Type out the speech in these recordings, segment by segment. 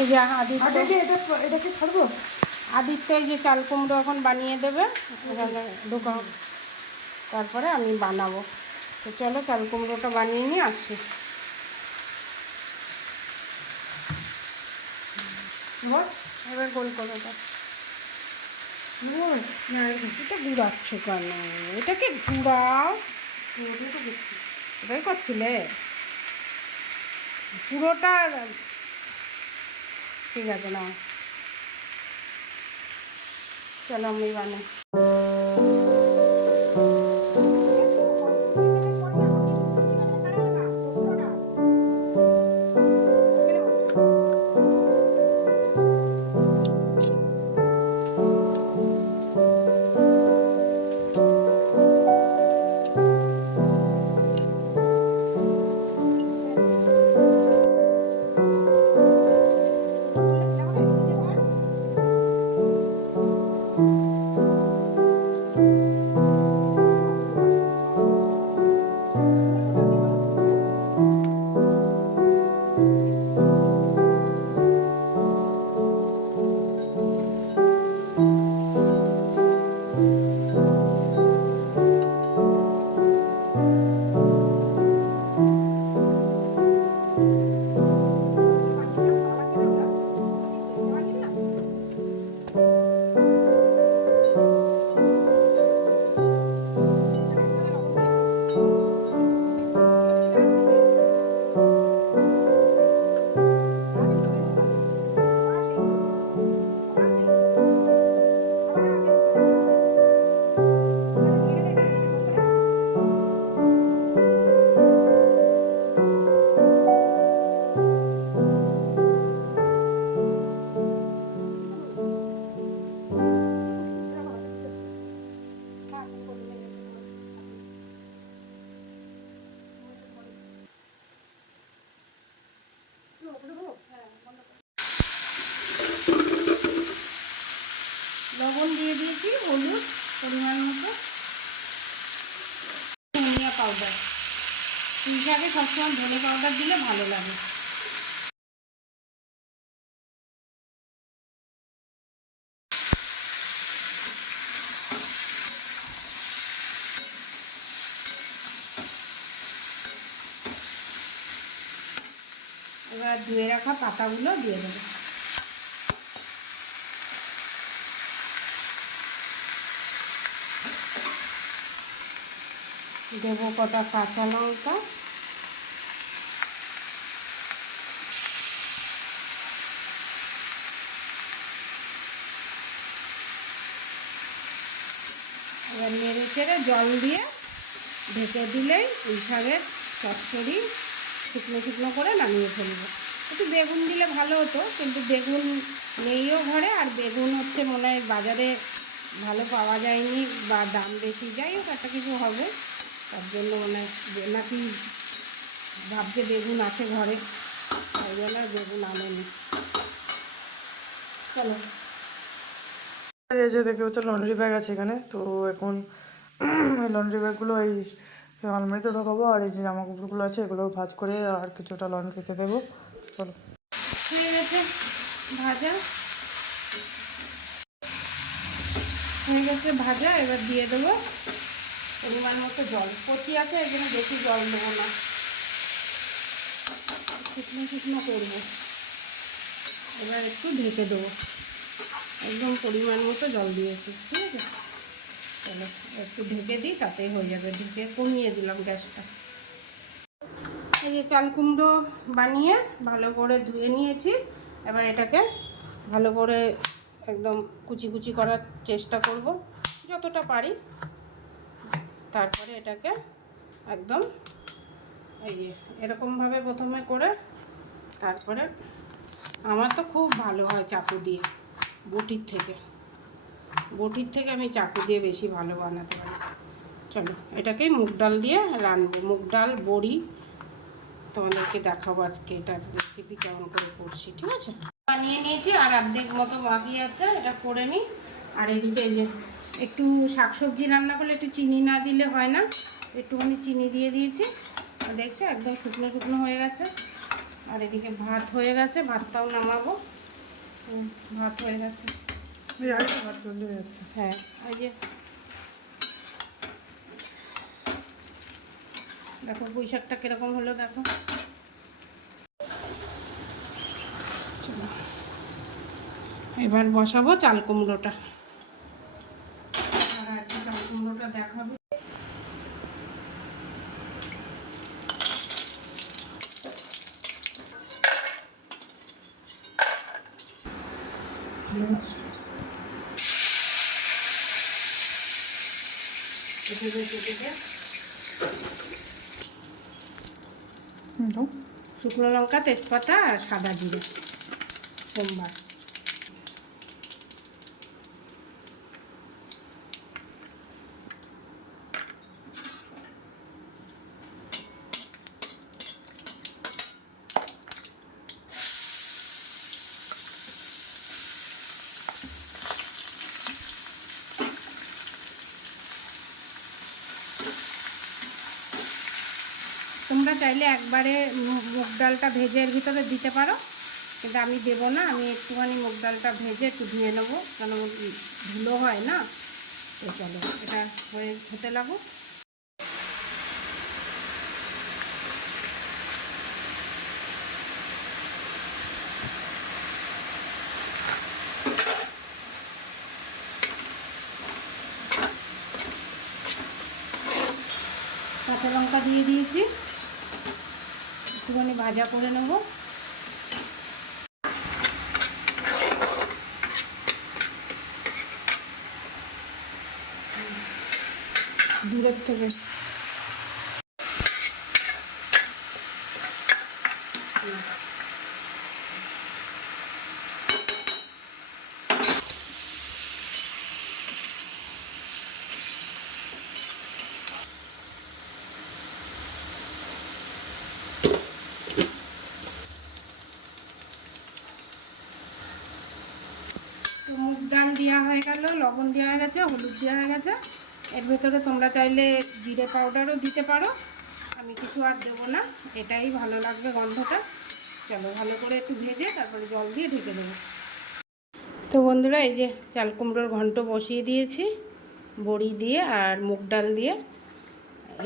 এই যে আদিত্য। এটাকে ছাড়বো? আদিত্য এই যে চাল কুমড়ো এখন বানিয়ে দেবে। এখানে ঢুকাও। তারপরে আমি বানাবো। তো চলো চাল কুমড়োটা বানিয়ে নিয়ে ধর এবার? গোল করে। এটা ঘুরাচ্ছ কেন? এটাকে ঘুরাও? এটাই করছিলে? পুরোটা ঠিক আছে না চলো আমি বানাই। পাউডার পুঁই সবসময় ধনে পাউডার দিলে ভালো লাগে। এবার ধুয়ে রাখা পাতাগুলো দিয়ে দেবো। দেবো কটা কাঁচা লঙ্কা। এবার নেড়ে চেড়ে জল দিয়ে ঢেকে দিলেই এই শাকের চচ্চড়ি শুকনো শুকনো করে নামিয়ে ফেলব। একটু বেগুন দিলে ভালো হতো, কিন্তু বেগুন নেইও ঘরে, আর বেগুন হচ্ছে মনে হয় বাজারে ভালো পাওয়া যায়নি বা দাম বেশি। যাই হোক, একটা কিছু হবে। তার জন্য মানে নাকি ভাবছে বেগুন আছে ঘরে। তাই জন্য বেগুন আনেনি। চলো। এই যে দেখতে পাচ্ছ লন্ড্রি ব্যাগ আছে এখানে। তো এখন লন্ড্রি ব্যাগগুলো এই আলমারিতে ঢোকাবো আর এই যে জামা কাপড়গুলো আছে এগুলো ভাজ করে আর কিছুটা লন্ড্রিতে দেবো। চলো। হয়ে গেছে ভাজা। হয়ে গেছে ভাজা এবার দিয়ে দেবো। পরিমাণ মতো জল। কচি আছে এই জন্য বেশি জল দেবো না। শুকনো শুকনো করব। এবার একটু ঢেকে দেবো। একদম পরিমাণ মতো জল দিয়েছি, ঠিক আছে? চলো, একটু ঢেকে দিই, তাতেই হয়ে যাবে। ঢেকে কমিয়ে দিলাম গ্যাসটা। এই যে চাল কুমড়ো বানিয়ে ভালো করে ধুয়ে নিয়েছি। এবার এটাকে ভালো করে একদম কুচি কুচি করার চেষ্টা করব, যতটা পারি। তারপরে এটাকে একদম এই যে এরকমভাবে প্রথমে করে তারপরে আমার তো খুব ভালো হয় চাকু দিয়ে, বটির থেকে। বটির থেকে আমি চাকু দিয়ে বেশি ভালো বানাতে পারি। চলো, এটাকেই মুগ ডাল দিয়ে রানবো মুগ ডাল, বড়ি, তোমাদেরকে দেখাবো আজকে এটার রেসিপি কেমন করে করছি, ঠিক আছে? বানিয়ে নিয়েছি আর অর্ধেক মতো বাকি আছে, এটা করে নিই। আর এদিকে এই যে একটু শাকসবজি রান্না করলে একটু চিনি না দিলে হয় না। একটুখানি চিনি দিয়ে দিয়েছি। দেখছ একদম শুকনো শুকনো হয়ে গেছে। আর এদিকে ভাত হয়ে গেছে ভাতটাও নামাবো। ভাত হয়ে গেছে। ভাত হয়ে এই যে। দেখো পুঁই শাকটা কীরকম হলো দেখো। এবার বসাবো চাল কুমড়োটা। কুমড়োটা দেখাবে। শুকনো লঙ্কা তেজপাতা আর সাদা জিরে। সোমবার তোমরা চাইলে একবারে মুগ ডালটা ভেজে এর ভিতরে দিতে পারো। কিন্তু আমি দেবো না, আমি একটুখানি মুগ ডালটা ভেজে একটু ধুয়ে নেব কেন ধুলো হয় না। তো চলো, এটা হয়ে হতে লাগো কাঁচা লঙ্কা দিয়ে দিয়েছি। ভাজা করে নেব। দূরের থেকে তো মুগ ডাল দেওয়া হয়ে গেল লবণ দেওয়া হয়ে গেছে, হলুদ দেওয়া হয়ে গেছে। এর ভেতরে তোমরা চাইলে জিরে পাউডারও দিতে পারো। আমি কিছু আর দেবো না, এটাই ভালো লাগবে গন্ধটা। চলো ভালো করে একটু ভেজে তারপরে জল দিয়ে ঢেকে দেবো। তো বন্ধুরা, এই যে চাল কুমড়োর ঘন্ট বসিয়ে দিয়েছি, বড়ি দিয়ে আর মুগ ডাল দিয়ে।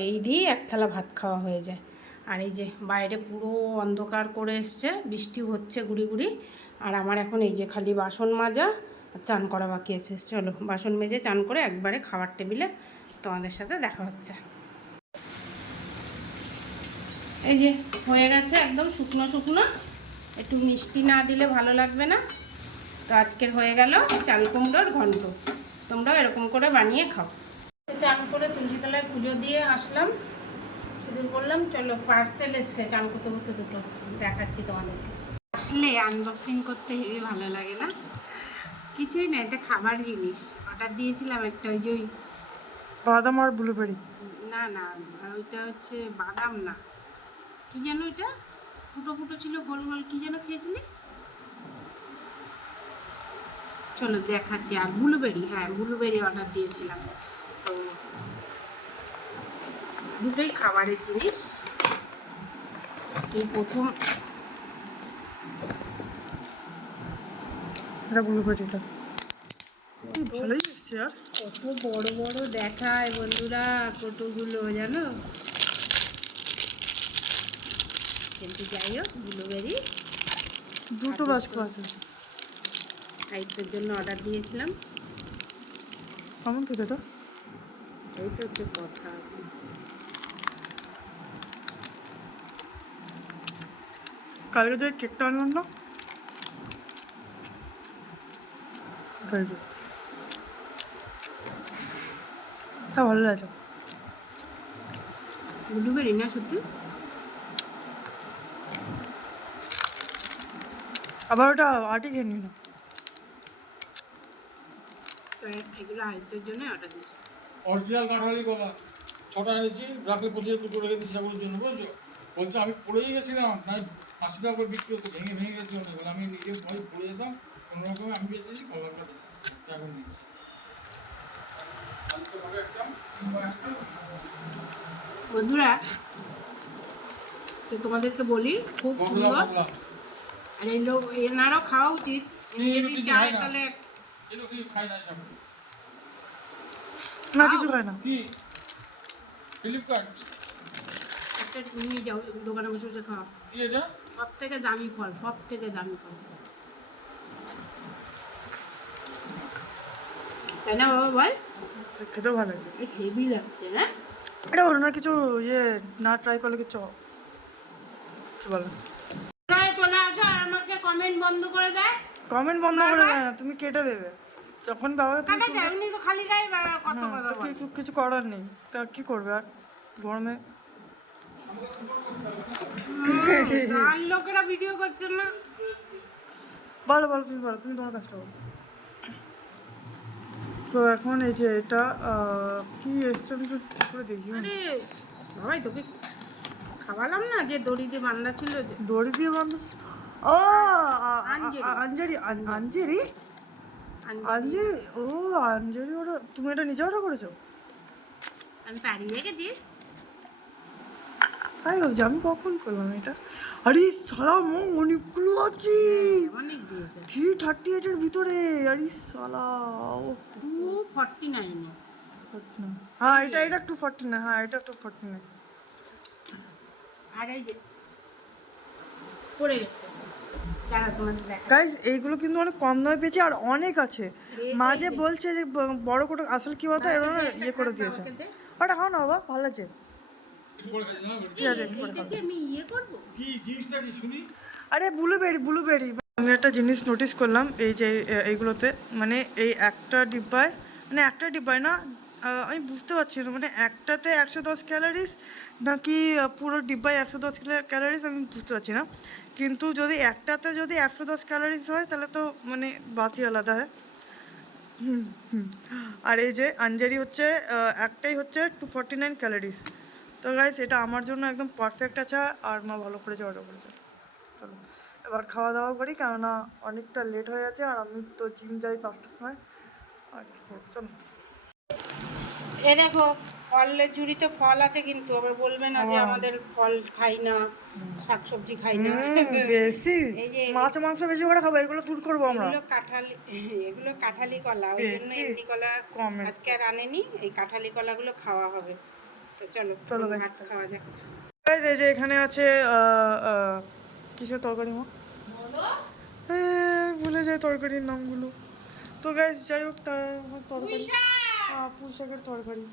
এই দিয়ে এক থালা ভাত খাওয়া হয়ে যায়। আর এই যে বাইরে পুরো অন্ধকার করে এসছে, বৃষ্টি হচ্ছে গুড়ি গুড়ি। আর আমার এখন এই যে খালি বাসন মাজা চান করা বাকি আছে। চলো, বাসন মেজে চান করে একবারে খাবার টেবিলে তোমাদের সাথে দেখা হচ্ছে। এই যে, হয়ে গেছে একদম শুকনো শুকনো। একটু মিষ্টি না দিলে ভালো লাগবে না। তো আজকের হয়ে গেল চাল কুমড়োর ঘন্ট। তোমরাও এরকম করে বানিয়ে খাও। চান করে তুলসীতলায় পুজো দিয়ে আসলাম। সেদিন বললাম, চলো পার্সেল এসছে, চান করতে করতে দুটো দেখাচ্ছি তোমাদেরকে। আসলে আনবক্সিং করতে হেবি ভালো লাগে না। কিছুই না এটা খাবার জিনিস। অর্ডার দিয়েছিলাম একটা ওই যে ওই বাদাম আর ব্লুবেরি। না না ওইটা হচ্ছে বাদাম না। কি যেন এটা ফুটো ফুটো ছিল গোল গোল কি যেন খেয়েছিলি? চলো দেখাচ্ছি আর ব্লুবেরি হ্যাঁ ব্লুবেরি অর্ডার দিয়েছিলাম। তো দুটোই খাবারের জিনিস। এই প্রথম এটা ভালোই এসছে আর। কত বড় বড় দেখায় বন্ধুরা কতগুলো জানো? কিন্তু যাই হোক ব্লুবেরি দুটো বাস্কো আছে। সাহিত্যের জন্য অর্ডার দিয়েছিলাম। কেমন খেতে এটা? এই তো হচ্ছে কথা। কালকে যে কেকটা আনলাম না? তা ভালো লাগছে। ব্লুবেরি না সত্যি? আবার ওটা আটি খেয়ে নিল। এগুলো জন্য দিয়েছি। অরিজিনাল কাঁঠালি কলা ছটা এনেছি রাখলে পচে দুটো রেখে দিচ্ছি ঠাকুরের জন্য বুঝছ? বলছে আমি পড়েই গেছিলাম আশি টাকা করে বিক্রি হতো ভেঙে ভেঙে গেছে অনেক আমি নিজে ভয় পড়ে যেতাম। আমি বেঁচেছি বেঁচেছি এখন বন্ধুরা তো তোমাদেরকে বলি খুব সুন্দর। আর এই লোক এনারও খাওয়া উচিত। যদি চায় না। তাহলে কিছু খায় না। কি? ফ্লিপকার্ট। একটা নিয়ে যাও দোকানে বসে বসে খাওয়া সব থেকে দামি ফল সব থেকে দামি ফল। তাই না বাবা বল খেতেও ভালো হয়েছে হেভি লাগছে না এটা ওর কিছু ইয়ে না ট্রাই করলে কিছু বলো গায়ে চলে আসো আর আমাকে কমেন্ট বন্ধ করে দেয় কমেন্ট বন্ধ করে দেয় না তুমি কেটে দেবে যখন কাটা যায় উনি তো খালি গায়ে বা- কত কথা বলে কিছু করার নেই। তা কি করবে আর? গরমে আর লোকেরা ভিডিও করছেন না। বলো বলো তুমি বলো তুমি তোমার কাজটা বলো। তো এখন এই যে এটা কি এসছে আমি ঠিক করে দেখি আরে বাবাই তোকে খাওয়ালাম না যে দড়ি দিয়ে বান্ধা ছিল যে? দড়ি দিয়ে বান্ধা ও আঞ্জেরি আঞ্জেরি আঞ্জলি। আ- আঞ্জলি? আঞ্জলি। ও আঞ্জলি ওটা তুমি এটা নিজে অর্ডার করেছ? আমি পাড়িয়ে রেখেছি তাই ভাবছি আমি কখন করলাম এটা? আরে সারা মো অনেকগুলো আছে। অনেক দিয়েছে। থ্রি থার্টি এইটের ভিতরে। আরে সালা টু ফর্টি নাইনে হ্যাঁ এটা এটা টু ফর্টি না হ্যাঁ এটা টু ফর্টি না আর এই যে পড়ে গেছে। গাইজ এইগুলো কিন্তু অনেক কম দামে পেয়েছি আর অনেক আছে। মাঝে বলছে যে বড় কোটা আসল কি বলতো? এরা না ইয়ে করে দিয়েছে। ওটা খাও না বাবা ভালো আছে। আরে ব্লুবেরি ব্লুবেরি আমি একটা জিনিস নোটিস করলাম, এই যে এইগুলোতে মানে এই একটা ডিব্বায় মানে একটা ডিব্বায় না আমি বুঝতে পারছি না মানে একটাতে একশো দশ ক্যালোরিস নাকি পুরো ডিব্বায় একশো দশ ক্যালোরিস আমি বুঝতে পারছি না। কিন্তু যদি একটাতে যদি একশো দশ ক্যালোরিস হয়, তাহলে তো মানে বাতি আলাদা হয়। আর এই যে, আঞ্জারি হচ্ছে একটাই হচ্ছে টু ফর্টি নাইন ক্যালোরিস তো গাইস এটা আমার জন্য একদম পারফেক্ট আছে আর মা ভালো করেছে অর্ডার করেছে। চলো এবার খাওয়া দাওয়া করি কেননা অনেকটা লেট হয়ে যাচ্ছে আর আমি তো জিম যাই পাঁচটার সময়। আর চলো। এ দেখো ফলের ঝুড়িতে ফল আছে কিন্তু আবার বলবে না যে আমাদের ফল খাই না শাকসবজি খাই না। বেশি। মাছ মাংস বেশি করে খাব এগুলো দূর করব আমরা। এগুলো কাঁঠালি এগুলো কাঁঠালি কলা ওই জন্য এমনি কলা কমে। আজকে আর আনেনি এই কাঁঠালি কলাগুলো খাওয়া হবে। তো চলো চলো ভাত খাওয়া যাক। এই যে এখানে আছে কিসের তরকারি মা? হ্যাঁ, ভুলে যায় তরকারির নামগুলো। তো গাইজ যাই হোক তা আমার তরকারি পুঁই শাকের তরকারি।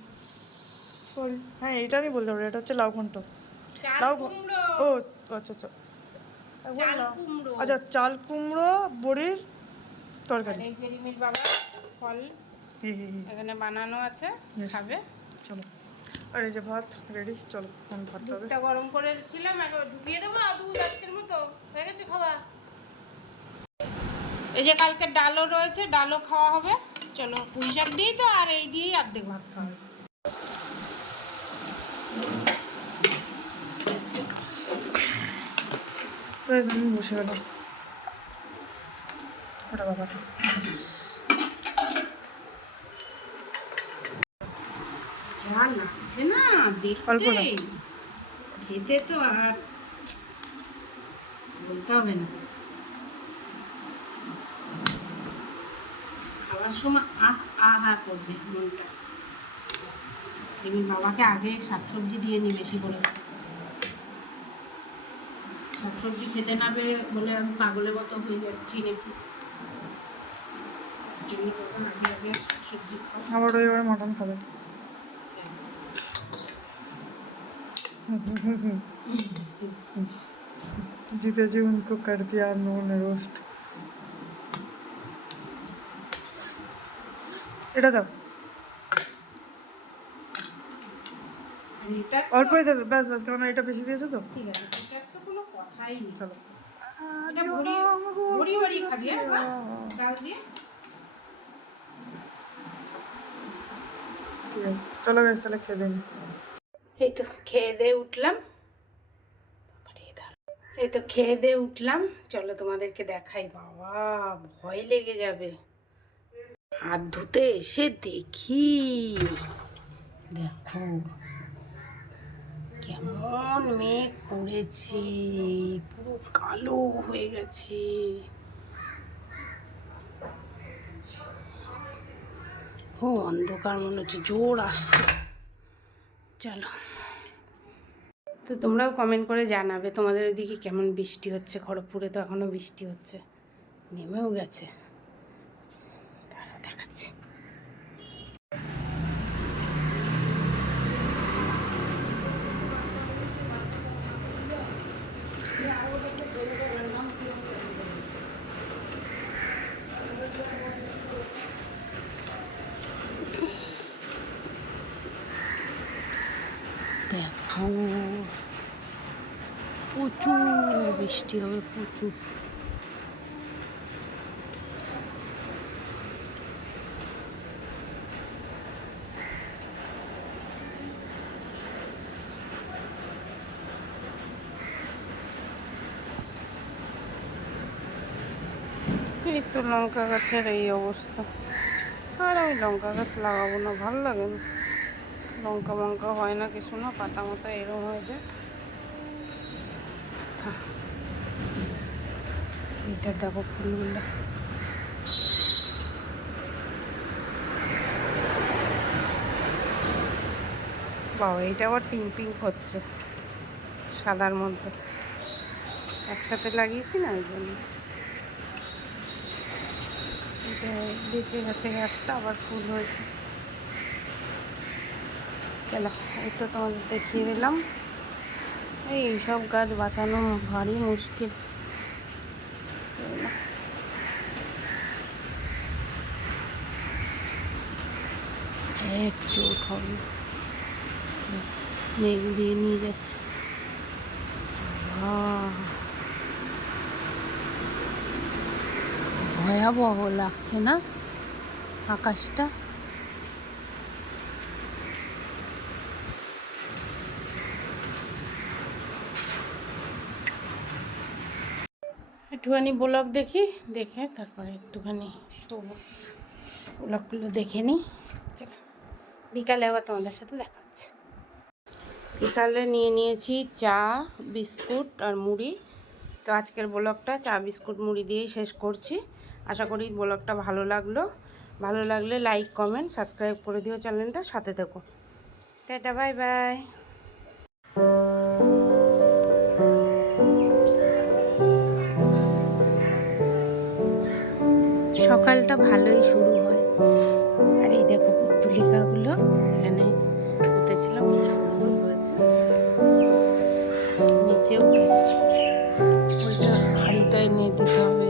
সরি হ্যাঁ এটা আমি বলতে পারি এটা হচ্ছে লাউ ঘন্ট। লাউ কুমড়ো। ও আচ্ছা আচ্ছা। একবার লাউ- কুমড়ো। আচ্ছা চাল কুমড়ো বড়ির তরকারি। যে বাবা ফল এখানে বানানো আছে খাবে। আর এই যে ভাত রেডি চলো এখন ভাত হবে। দুধটা গরম করে ছিলাম একবার ঢুকিয়ে দেবো আর দুধ আজকের মতো হয়ে গেছে খাওয়া। এই যে কালকে ডালও রয়েছে ডালও খাওয়া হবে। চলো পুঁই শাক দিই তো আর এই দিয়েই অর্ধেক ভাত খাওয়া হবে। আমি বসে গেলাম। ওটা বাবা। যা লাগছে না। দেখতে। খেতে তো আর বলতে হবে না। খাওয়ার সময় আহ আহা করবে মনটা। এমনি বাবাকে আগে শাকসবজি দিয়ে নি বেশি করে। শাকসবজি খেতে না পেরে বলে আমি পাগলের মতো হয়ে যাচ্ছি নাকি? খাও আবার মটন খাবে। जीते उनको कर दिया नून रोस्ट এটা দাও আর এটা তো- অল্পই দেবে ব্যাস ব্যাস কারণ এটা বেশি দিয়েছো তো ঠিক আছে এটার তো কোনো কথাই নেই চলো এটা ভরি ভরি ভরি খাবি হ্যাঁ, বাবা? ডাল দিয়ে ঠিক আছে চলো বেশ তাহলে খেয়ে দিন এই তো খেয়ে উঠলাম। এই তো খেয়ে উঠলাম। চলো তোমাদেরকে দেখাই। বাবা, ভয় লেগে যাবে। হাত ধুতে এসে দেখি। দেখো, কেমন মেঘ করেছে। পুরো কালো হয়ে গেছে। ও, অন্ধকার মনে হচ্ছে। জোর আসছে। চলো। তো তোমরাও কমেন্ট করে জানাবে তোমাদের ওইদিকে কেমন বৃষ্টি হচ্ছে। খড়গপুরে তো এখনও বৃষ্টি হচ্ছে। নেমেও গেছে দাঁড়াও দেখাচ্ছি দেখো প্রচুর বৃষ্টি হবে প্রচুর। এই তো লঙ্কা গাছের এই অবস্থা। আর আমি লঙ্কা গাছ লাগাবো না, ভালো লাগে না। লঙ্কা মঙ্কা হয় না কিছু না, পাতা মতো এরম হয়ে যায়। এটা দেখো ফুলগুলো। বাবা এটা আবার পিঙ্ক পিঙ্ক হচ্ছে, সাদার মধ্যে। একসাথে লাগিয়েছি না ওই জন্য। এটা বেঁচে গেছে গাছটা আবার ফুল হয়েছে। চলো, এই তো তোমাদের দেখিয়ে দিলাম। এই সব গাছ বাঁচানো ভারী মুশকিল। একজোট হবে। মেঘ দিয়ে নিয়ে যাচ্ছে। ভয়াবহ লাগছে না আকাশটা? একটুখানি ব্লগ দেখি, দেখে তারপরে একটুখানি শোবো। ব্লগগুলো দেখে নিই। চলো, বিকালে আবার তোমাদের সাথে দেখা হচ্ছে। বিকালে নিয়ে নিয়েছি চা, বিস্কুট আর মুড়ি। তো আজকের ব্লগটা চা, বিস্কুট, মুড়ি দিয়েই শেষ করছি। আশা করি ব্লগটা ভালো লাগল। ভালো লাগলে লাইক, কমেন্ট, সাবস্ক্রাইব করে দিও চ্যানেলটা, সাথে থেকো। Tata, bye bye. সকালটা ভালোই শুরু হয়। আর এই দেখো পুতুলিকাগুলো এখানে পুঁতেছিলাম সুন্দর হয়েছে। নিচেও ওইটা হাঁড়িটা দিতে হবে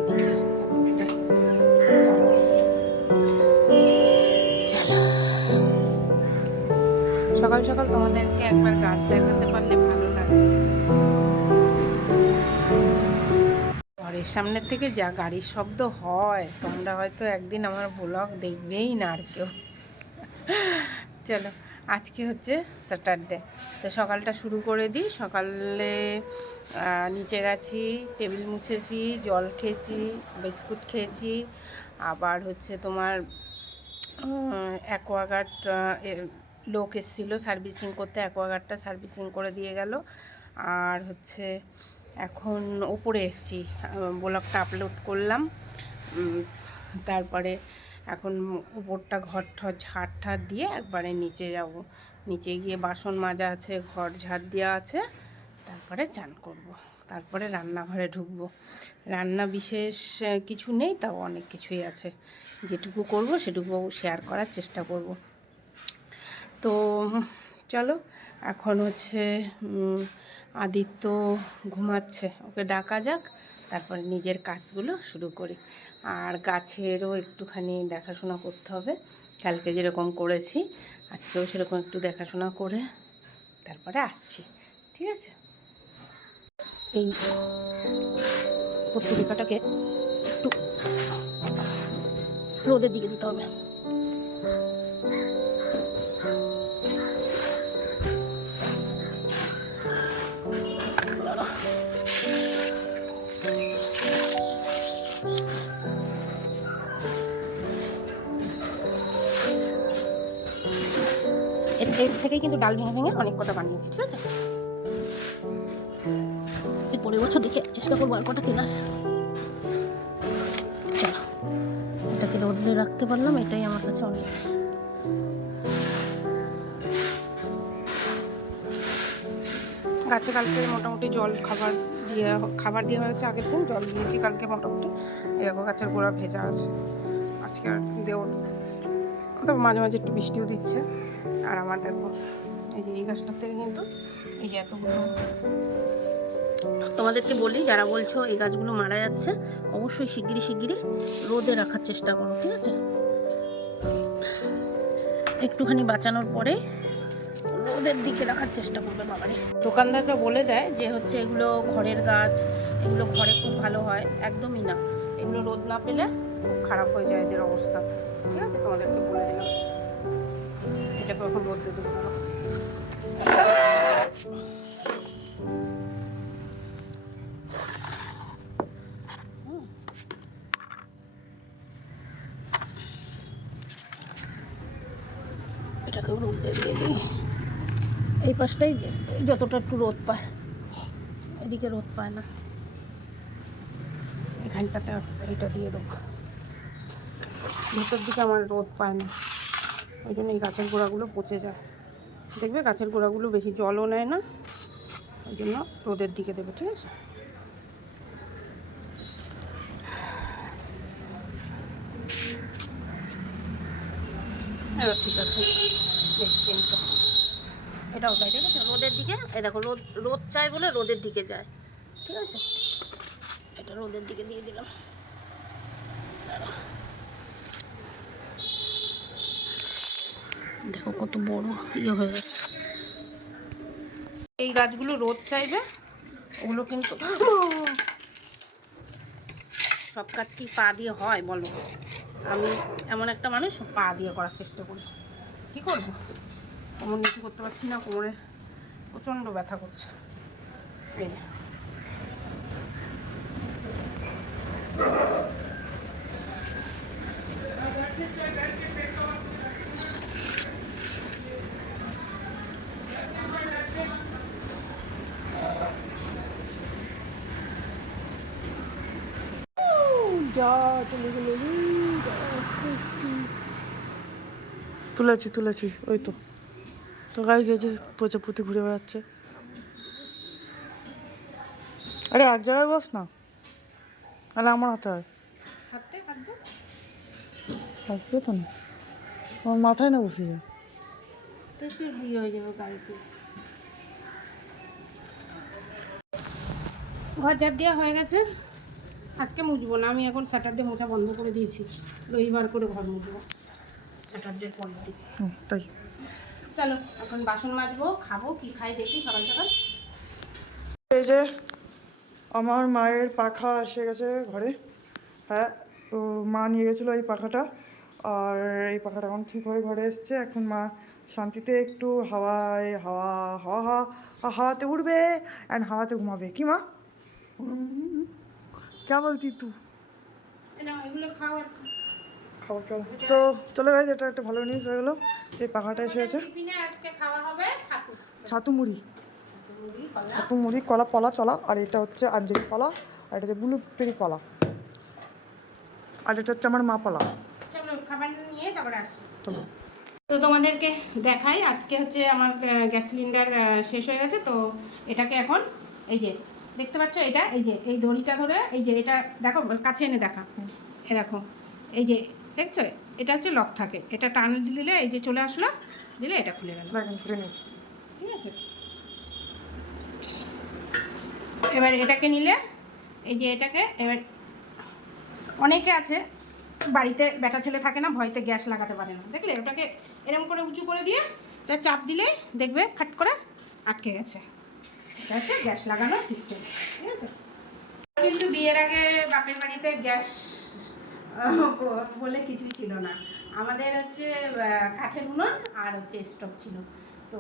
সকাল সকাল তোমাদেরকে একবার গাছ দেখাতে ঘরের সামনের থেকে যা গাড়ির শব্দ হয়, তোমরা হয়তো একদিন আমার ব্লগ দেখবেই না আর কেউ। চলো, আজকে হচ্ছে স্যাটারডে তো সকালটা শুরু করে দিই। সকালে নিচে গেছি, টেবিল মুছেছি, জল খেয়েছি, বিস্কুট খেয়েছি। আবার হচ্ছে তোমার অ্যাকোয়াগার্ড লোক এসেছিল সার্ভিসিং করতে, অ্যাকোয়াগার্ডটা সার্ভিসিং করে দিয়ে গেল। আর হচ্ছে এখন ওপরে এসেছি ব্লগটা আপলোড করলাম। তারপরে এখন উপরটা ঘর ঠর ঝাড় ঠাড় দিয়ে একবারে নিচে যাব। নিচে গিয়ে বাসন মাজা আছে, ঘর ঝাড় দেওয়া আছে, তারপরে চান করব। তারপরে রান্নাঘরে ঢুকবো। রান্না বিশেষ কিছু নেই, তাও অনেক কিছুই আছে। যেটুকু করব সেটুকু শেয়ার করার চেষ্টা করব। তো, চলো, এখন হচ্ছে আদিত্য ঘুমাচ্ছে, ওকে ডাকা যাক, তারপরে নিজের কাজগুলো শুরু করি। আর গাছেরও একটুখানি দেখাশোনা করতে হবে। কালকে যেরকম করেছি, আজকেও সেরকম একটু দেখাশোনা করে তারপরে আসছি, ঠিক আছে? এই পত্রিকাটাকে একটু রোদের দিকে দিতে হবে। এর থেকেই কিন্তু ডাল ভেঙে ভেঙে অনেক কটা বানিয়েছি, ঠিক আছে? পরের বছর দেখে চেষ্টা করব আর কটা কেনার। চলো, এটাকে রোদে রাখতে পারলাম, এটাই আমার কাছে অনেক। গাছে কালকে মোটামুটি জল খাবার দিয়ে, খাবার দেওয়া হয়েছে আগের দিন, জল দিয়েছি কালকে মোটামুটি। দেখো গাছের গোড়া ভেজা আছে, আজকে আর দেও তবে মাঝে মাঝে একটু বৃষ্টিও দিচ্ছে। আর আমার দেখো এই যে এই গাছটার থেকে কিন্তু এই যে এতগুলো। তোমাদেরকে বলি যারা বলছো এই গাছগুলো মারা যাচ্ছে অবশ্যই শিগগিরি শিগগিরি রোদে রাখার চেষ্টা করো ঠিক আছে? একটুখানি বাঁচানোর পরে রোদের দিকে রাখার চেষ্টা করবে বাবারে। দোকানদাররা বলে দেয় যে হচ্ছে এগুলো ঘরের গাছ এগুলো ঘরে খুব ভালো হয় একদমই না। এগুলো রোদ না পেলে খুব খারাপ হয়ে যায় এদের অবস্থা। ঠিক আছে? তোমাদেরকে বলে দিলাম। এটাকে এখন রোদ্রে দেবো দাঁড়াও। এটাকেও রোদ দিয়ে দিই এই পাশটাই যতটা একটু রোদ পায়, এদিকে রোদ পায় না। এখানটাতে এইটা দিয়ে দেবো। ভেতর দিকে আমার রোদ পায় না। ওই জন্য এই গাছের গোড়াগুলো পচে যায়। দেখবে গাছের গোড়াগুলো বেশি জলও নেয় না, ওই জন্য রোদের দিকে দেবে, ঠিক আছে? ঠিক আছে তো। এটাও তাই, ঠিক আছে? রোদের দিকে, এই দেখো, রোদ রোদ চাই বলে রোদের দিকে যায়, ঠিক আছে? এটা রোদের দিকে দিয়ে দিলাম দাঁড়াও। দেখো কত বড় ইয়ে হয়ে গেছে। এই গাছগুলো রোদ চাইবে, ওগুলো কিন্তু সব কাজ কি পা দিয়ে হয় বলো? আমি এমন একটা মানুষ, পা দিয়ে করার চেষ্টা করি। কী করব? কোমর নিচু করতে পারছি না, কোমরে প্রচণ্ড ব্যথা করছে। যে। তুলেছি তুলেছি, ওই তো। তো গাইজ এই যে প্রজাপতি ঘুরে বেড়াচ্ছে। আরে, এক জায়গায় বস না। আরে আমার হাতে হয়। আসবে তো না? আমার মাথায় না বসে যায়। ঘর ঝাড় দেওয়া হয়ে গেছে। আজকে মুছবো না আমি এখন স্যাটারডে মোছা বন্ধ করে দিয়েছি। রবিবার করে ঘর মুছবো। দিন। হুম, তাই। চলো এখন বাসন মাজবো খাব কি খাই দেখি সকাল সকাল। এই যে আমার মায়ের পাখা এসে গেছে ঘরে। হ্যাঁ তো মা নিয়ে গেছিল এই পাখাটা। আর এই পাখাটা এখন ঠিক হয়ে ঘরে এসছে। এখন মা শান্তিতে একটু হাওয়ায় হাওয়া হাওয়া হাওয়া হাওয়াতে উঠবে। অ্যান্ড হাওয়াতে ঘুমাবে। কি মা? উম, কে বলতি তু খাবার তো চলে গেছে এটা একটা ভালো নিউজ হয়ে গেলো যে পাখাটা এসে গেছে। ছাতু। মুড়ি। ছাতু মুড়ি কলা। পলা চলা আর এটা হচ্ছে আঞ্জলি কলা আর এটা হচ্ছে ব্লুবেরি কলা আর এটা হচ্ছে আমার মা পলা। খাবার নিয়ে তারপরে আসছি চলো। তো তোমাদেরকে দেখাই আজকে হচ্ছে আমার গ্যাস সিলিন্ডার শেষ হয়ে গেছে তো এটাকে এখন এই যে দেখতে পাচ্ছ এটা? এই যে এই দড়িটা ধরে এই যে এটা দেখো কাছে এনে দেখা। এ দেখো এই যে দেখছ? এটা হচ্ছে লক থাকে। এটা টান দিলে এই যে চলে আসলো দিলে এটা খুলে গেল। ঠিক আছে? এবার এটাকে নিলে এই যে এটাকে এবার অনেকে আছে বাড়িতে বেটা ছেলে থাকে না ভয়তে গ্যাস লাগাতে পারে না। দেখলে ওটাকে এরকম করে উঁচু করে দিয়ে এটা চাপ দিলে দেখবে খাট করে আটকে গেছে। গ্যাস লাগানোর সিস্টেম ঠিক আছে কিন্তু বিয়ের আগে বাপের বাড়িতে গ্যাস বলে কিছুই ছিল না। আমাদের হচ্ছে কাঠের উনুন আর হচ্ছে স্টোভ ছিল। তো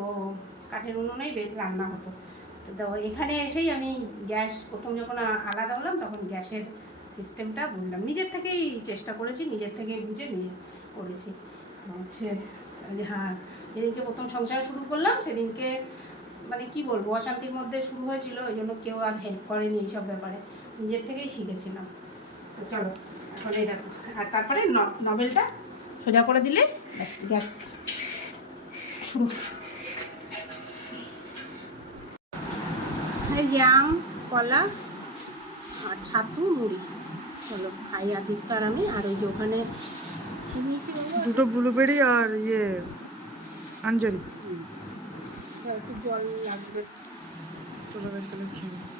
কাঠের উনুনেই রান্না হতো। তো এখানে এসেই আমি গ্যাস, প্রথম যখন আলাদা হলাম, তখন গ্যাসের সিস্টেমটা বুঝলাম। নিজের থেকেই চেষ্টা করেছি, নিজের থেকেই বুঝে নিয়ে করেছি। হচ্ছে, যে হ্যাঁ যেদিনকে প্রথম সংসার শুরু করলাম, সেদিনকে মানে কি বলব অশান্তির মধ্যে শুরু হয়েছিল ওই জন্য কেউ আর হেল্প করেনি এইসব ব্যাপারে। নিজের থেকেই শিখেছিলাম। চলো এখন এই দেখো। আর তারপরে নভেলটা সোজা করে দিলে ব্যাস গ্যাস। শুরু। এই যে আম কলা আর ছাতু মুড়ি। চলো খাই আর আমি। আর ওই যে ওখানে দুটো ব্লুবেরি আর ইয়ে আঞ্জলি। একটু জল লাগবে চলে তাহলে খেয়ে।